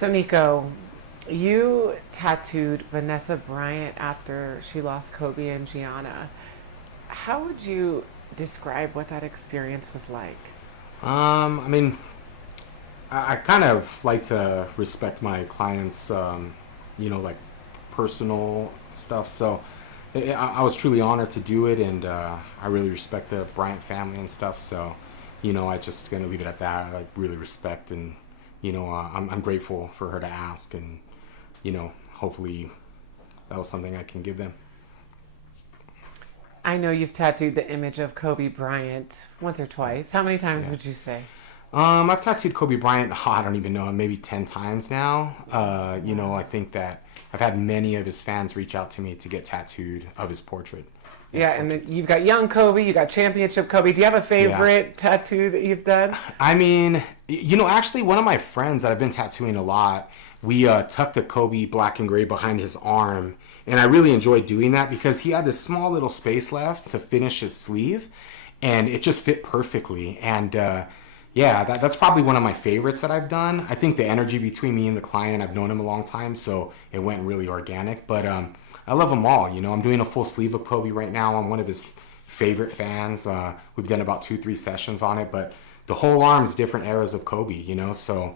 So Nikko, you tattooed Vanessa Bryant after she lost Kobe and Gianna. How would you describe what that experience was like? I mean, I kind of like to respect my clients, like personal stuff. So I was truly honored to do it, and I really respect the Bryant family and stuff. So, I just gonna leave it at that. I like really respect, and I'm grateful for her to ask, and hopefully that was something I can give them. I know you've tattooed the image of Kobe Bryant once or twice. How many times Yeah. would you say? I've tattooed Kobe Bryant, I don't even know, maybe 10 times now. I think that I've had many of his fans reach out to me to get tattooed of his portrait. Yeah, and then you've got young Kobe, you got championship Kobe. Do you have a favorite tattoo that you've done? I mean, actually, one of my friends that I've been tattooing a lot, we tucked a Kobe black and gray behind his arm. And I really enjoyed doing that because he had this small little space left to finish his sleeve. And it just fit perfectly. And that's probably one of my favorites that I've done. I think the energy between me and the client, I've known him a long time, so it went really organic. But I love them all. I'm doing a full sleeve of Kobe right now. I'm one of his favorite fans. We've done about 2-3 sessions on it, but the whole arm is different eras of Kobe, So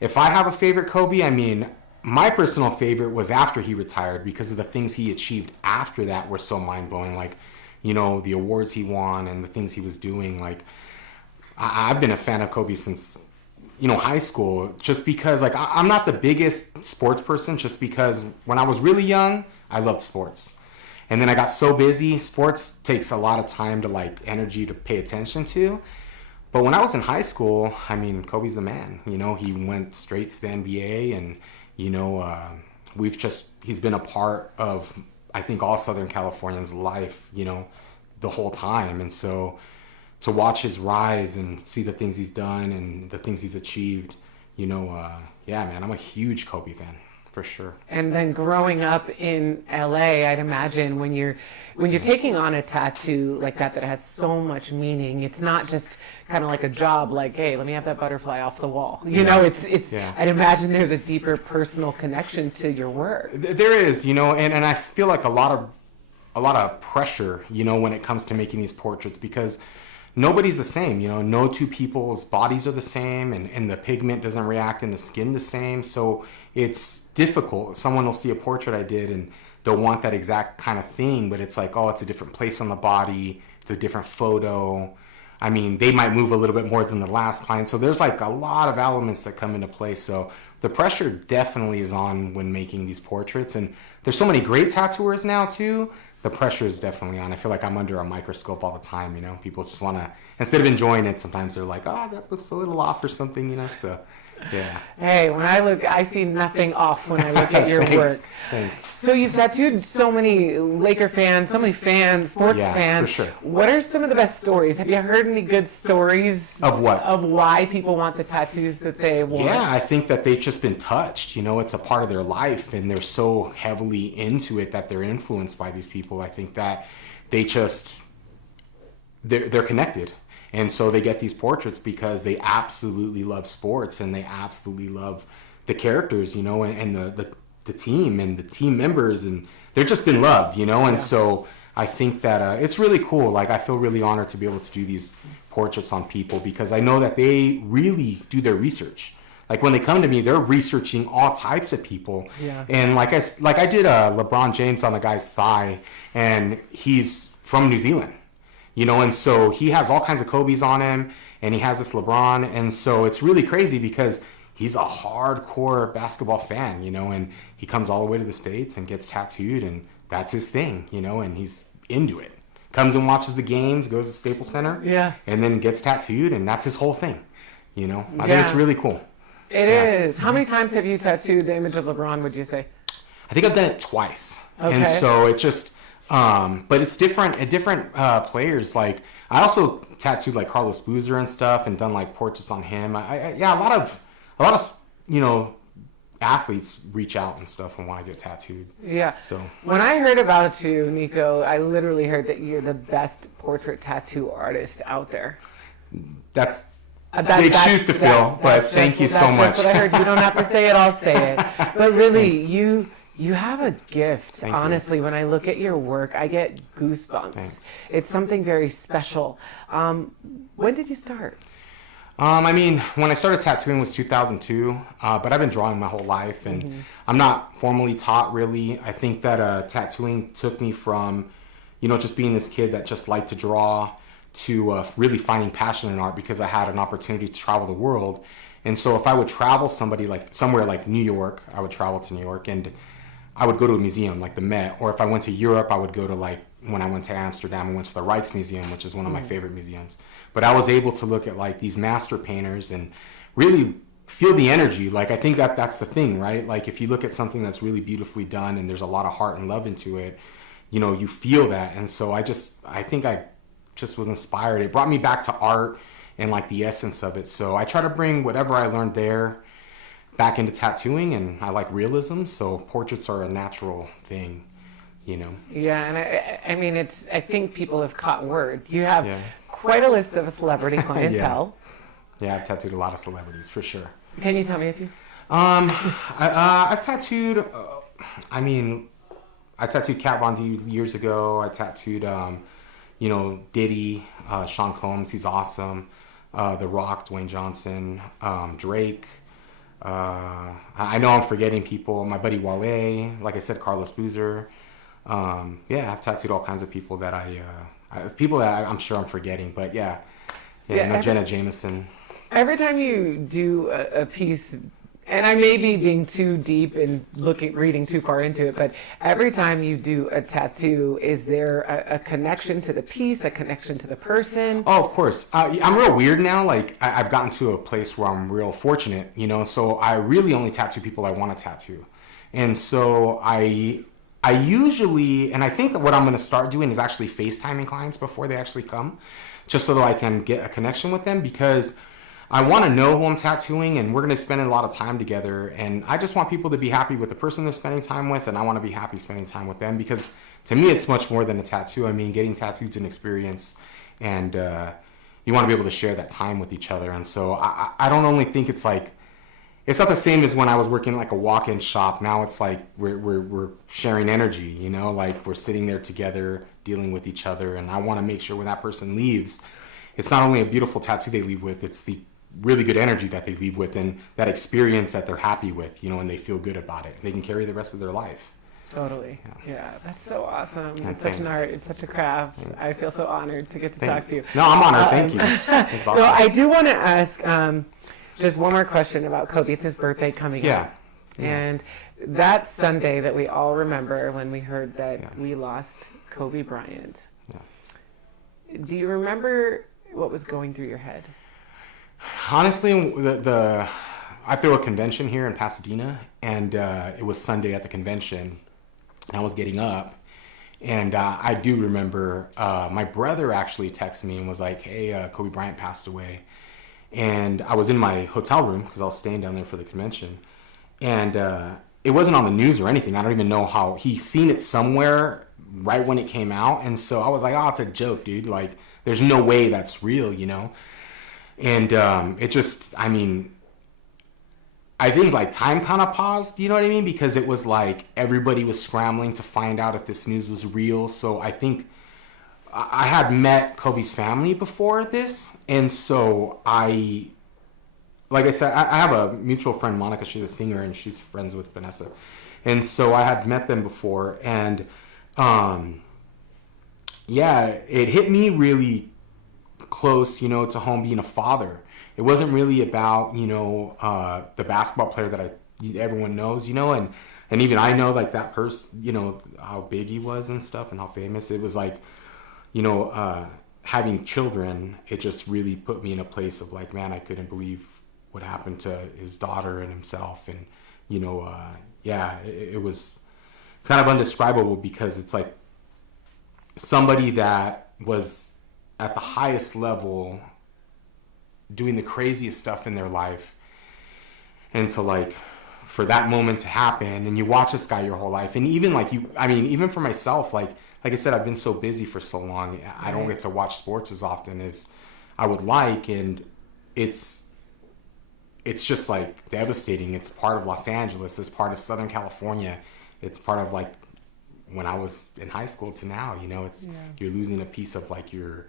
if I have a favorite Kobe, I mean, my personal favorite was after he retired because of the things he achieved after that were so mind-blowing. Like, the awards he won and the things he was doing. Like, I've been a fan of Kobe since, high school, just because, like, I'm not the biggest sports person, just because when I was really young, I loved sports. And then I got so busy. Sports takes a lot of time to, like, energy to pay attention to. But when I was in high school, I mean, Kobe's the man. He went straight to the NBA, and, he's been a part of, I think, all Southern Californians' life, the whole time. And so to watch his rise and see the things he's done and the things he's achieved, man, I'm a huge Kobe fan for sure. And then growing up in LA, I'd imagine when you're taking on a tattoo like that has so much meaning, it's not just kind of like a job, like, hey, let me have that butterfly off the wall. It's I'd imagine there's a deeper personal connection to your work. There is, and I feel like a lot of pressure, when it comes to making these portraits, because nobody's the same. No two people's bodies are the same, and the pigment doesn't react in the skin the same. So it's difficult. Someone will see a portrait I did and they'll want that exact kind of thing, but it's like, oh, it's a different place on the body. It's a different photo. I mean, they might move a little bit more than the last client. So there's like a lot of elements that come into play. So the pressure definitely is on when making these portraits. And there's so many great tattooers now too. The pressure is definitely on. I feel like I'm under a microscope all the time, People just want to, instead of enjoying it, sometimes they're like, oh, that looks a little off or something, So, yeah. Hey, when I look, I see nothing off when I look at your work. Thanks. So you've tattooed so many Laker fans, so many fans, sports fans. For sure. What are some of the best stories? Have you heard any good stories? Of what? Of why people want the tattoos that they want? Yeah, I think that they've just been touched. It's a part of their life, and they're so heavily into it that they're influenced by these people. I think that they're connected. And so they get these portraits because they absolutely love sports, and they absolutely love the characters, and the team and the team members, and they're just in love, And so I think that it's really cool. Like, I feel really honored to be able to do these portraits on people because I know that they really do their research. Like, when they come to me, they're researching all types of people. Yeah. And like I did LeBron James on a guy's thigh, and he's from New Zealand. And so he has all kinds of Kobe's on him, and he has this LeBron. And so it's really crazy because he's a hardcore basketball fan, and he comes all the way to the States and gets tattooed, and that's his thing, and he's into it. Comes and watches the games, goes to Staples Center, and then gets tattooed, and that's his whole thing, I think it's really cool. It is. How many times have you tattooed the image of LeBron, would you say? I think I've done it twice. Okay. And so it's just... but it's different at different players. Like, I also tattooed like Carlos Boozer and stuff, and done like portraits on him. A lot of athletes reach out and stuff and want to get tattooed. Yeah. So when I heard about you, Nikko, I literally heard that you're the best portrait tattoo artist out there. that's big shoes to fill, but thank you so much. That's what I heard. You don't have to say it, I'll say it. But really, you have a gift. Thank honestly, when I look at your work, I get goosebumps. Thanks. It's something very special. When did you start? I mean, when I started tattooing was 2002, but I've been drawing my whole life, and I'm not formally taught really. I think that tattooing took me from, just being this kid that just liked to draw to really finding passion in art, because I had an opportunity to travel the world. And so if I would travel somewhere like New York, I would travel to New York and I would go to a museum like the Met, or if I went to Europe, I would go to when I went to Amsterdam, I went to the Rijksmuseum, which is one of my favorite museums. But I was able to look at these master painters and really feel the energy. I think that's the thing, right? If you look at something that's really beautifully done and there's a lot of heart and love into it, you feel that. And so I think I just was inspired. It brought me back to art and the essence of it. So I try to bring whatever I learned there back into tattooing, and I like realism, so portraits are a natural thing, Yeah, and I mean, I think people have caught word. You have quite a list of celebrity clientele. Yeah, I've tattooed a lot of celebrities for sure. Can you tell me a few? I've tattooed. I tattooed Kat Von D years ago. I tattooed, Diddy, Sean Combs. He's awesome. The Rock, Dwayne Johnson, Drake. I know I'm forgetting people. My buddy Wale, like I said, Carlos Boozer. I've tattooed all kinds of people that I'm sure I'm forgetting, but Jenna Jameson. Every time you do a piece, and I may be being too deep and reading too far into it, but every time you do a tattoo, is there a connection to the piece, a connection to the person? Oh, of course. I'm real weird now. I've gotten to a place where I'm real fortunate, so I really only tattoo people I want to tattoo. And so I usually, and I think that what I'm going to start doing is actually Facetiming clients before they actually come, just so that I can get a connection with them, because I want to know who I'm tattooing, and we're going to spend a lot of time together. And I just want people to be happy with the person they're spending time with, and I want to be happy spending time with them, because to me, it's much more than a tattoo. I mean, getting tattooed is an experience, and you want to be able to share that time with each other. And so I don't only think it's not the same as when I was working a walk-in shop. Now it's we're sharing energy, we're sitting there together, dealing with each other. And I want to make sure when that person leaves, it's not only a beautiful tattoo they leave with, it's the really good energy that they leave with, and that experience that they're happy with, and they feel good about it. They can carry the rest of their life. Totally. Yeah, that's so awesome. It's such Thanks. an art. It's such a craft. Thanks. I feel so honored to get to Thanks. talk to you. No, I'm honored. Thank you. It's awesome. So I do want to ask just one more question about Kobe. It's his birthday coming up. And that Sunday that we all remember when we heard that we lost Kobe Bryant. Yeah. Do you remember what was going through your head? Honestly, I threw a convention here in Pasadena, and it was Sunday at the convention, and I was getting up, and I do remember my brother actually texted me and was like, hey, Kobe Bryant passed away. And I was in my hotel room because I was staying down there for the convention, and it wasn't on the news or anything. I don't even know how. He seen it somewhere right when it came out, and so I was like, oh, it's a joke, dude. There's no way that's real, And it just, I think time kind of paused, you know what I mean? Because it was everybody was scrambling to find out if this news was real. So I think I had met Kobe's family before this. And so like I said, I have a mutual friend, Monica. She's a singer, and she's friends with Vanessa. And so I had met them before. And it hit me really close, to home, being a father. It wasn't really about, the basketball player that everyone knows, and even I know that person, how big he was and stuff and how famous. It was having children, it just really put me in a place of man, I couldn't believe what happened to his daughter and himself. And, it's kind of indescribable, because it's somebody that was at the highest level doing the craziest stuff in their life, and to for that moment to happen, and you watch this guy your whole life, and even even for myself, like I said, I've been so busy for so long, I don't get to watch sports as often as I would like, and it's just like devastating. It's part of Los Angeles. It's part of Southern California. It's part of like when I was in high school to now, you know, it's, you're losing a piece of like your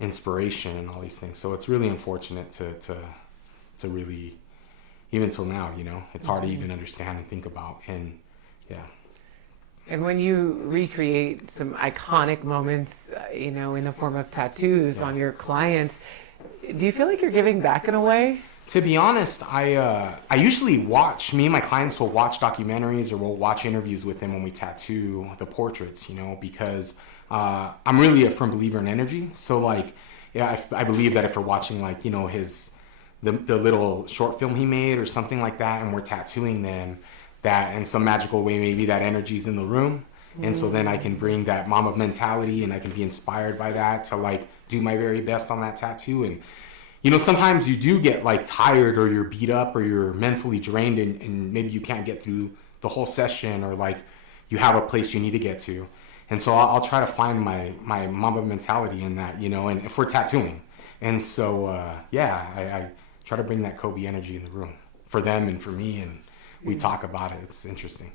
inspiration and all these things. So it's really unfortunate to really, even till now, you know, it's hard to even understand and think about. And yeah. And when you recreate some iconic moments, you know, in the form of tattoos on your clients, do you feel like you're giving back in a way? To be honest, I usually watch, me and my clients will watch documentaries or we'll watch interviews with them when we tattoo the portraits, you know, because I'm really a firm believer in energy. So like, yeah, I believe that if we're watching like, you know, the little short film he made or something like that, and we're tattooing them, that in some magical way, maybe that energy's in the room. And so then I can bring that mama mentality and I can be inspired by that to like do my very best on that tattoo. And, you know, sometimes you do get like tired or you're beat up or you're mentally drained and maybe you can't get through the whole session, or like you have a place you need to get to. And so I'll try to find my mama mentality in that, you know, and if we're tattooing. And so, I try to bring that Kobe energy in the room for them and for me. And we talk about it. It's interesting.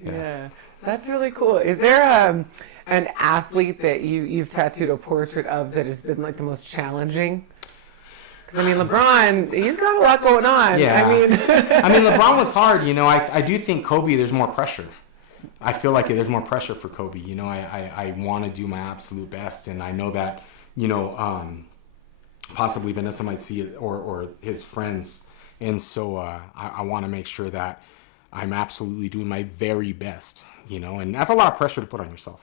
Yeah, that's really cool. Is there an athlete that you've tattooed a portrait of that has been like the most challenging? Because I mean, LeBron, he's got a lot going on. Yeah. I mean, LeBron was hard. You know, I do think Kobe, there's more pressure. I feel like there's more pressure for Kobe. You know, I want to do my absolute best. And I know that, you know, possibly Vanessa might see it or his friends. And so I want to make sure that I'm absolutely doing my very best, you know, and that's a lot of pressure to put on yourself.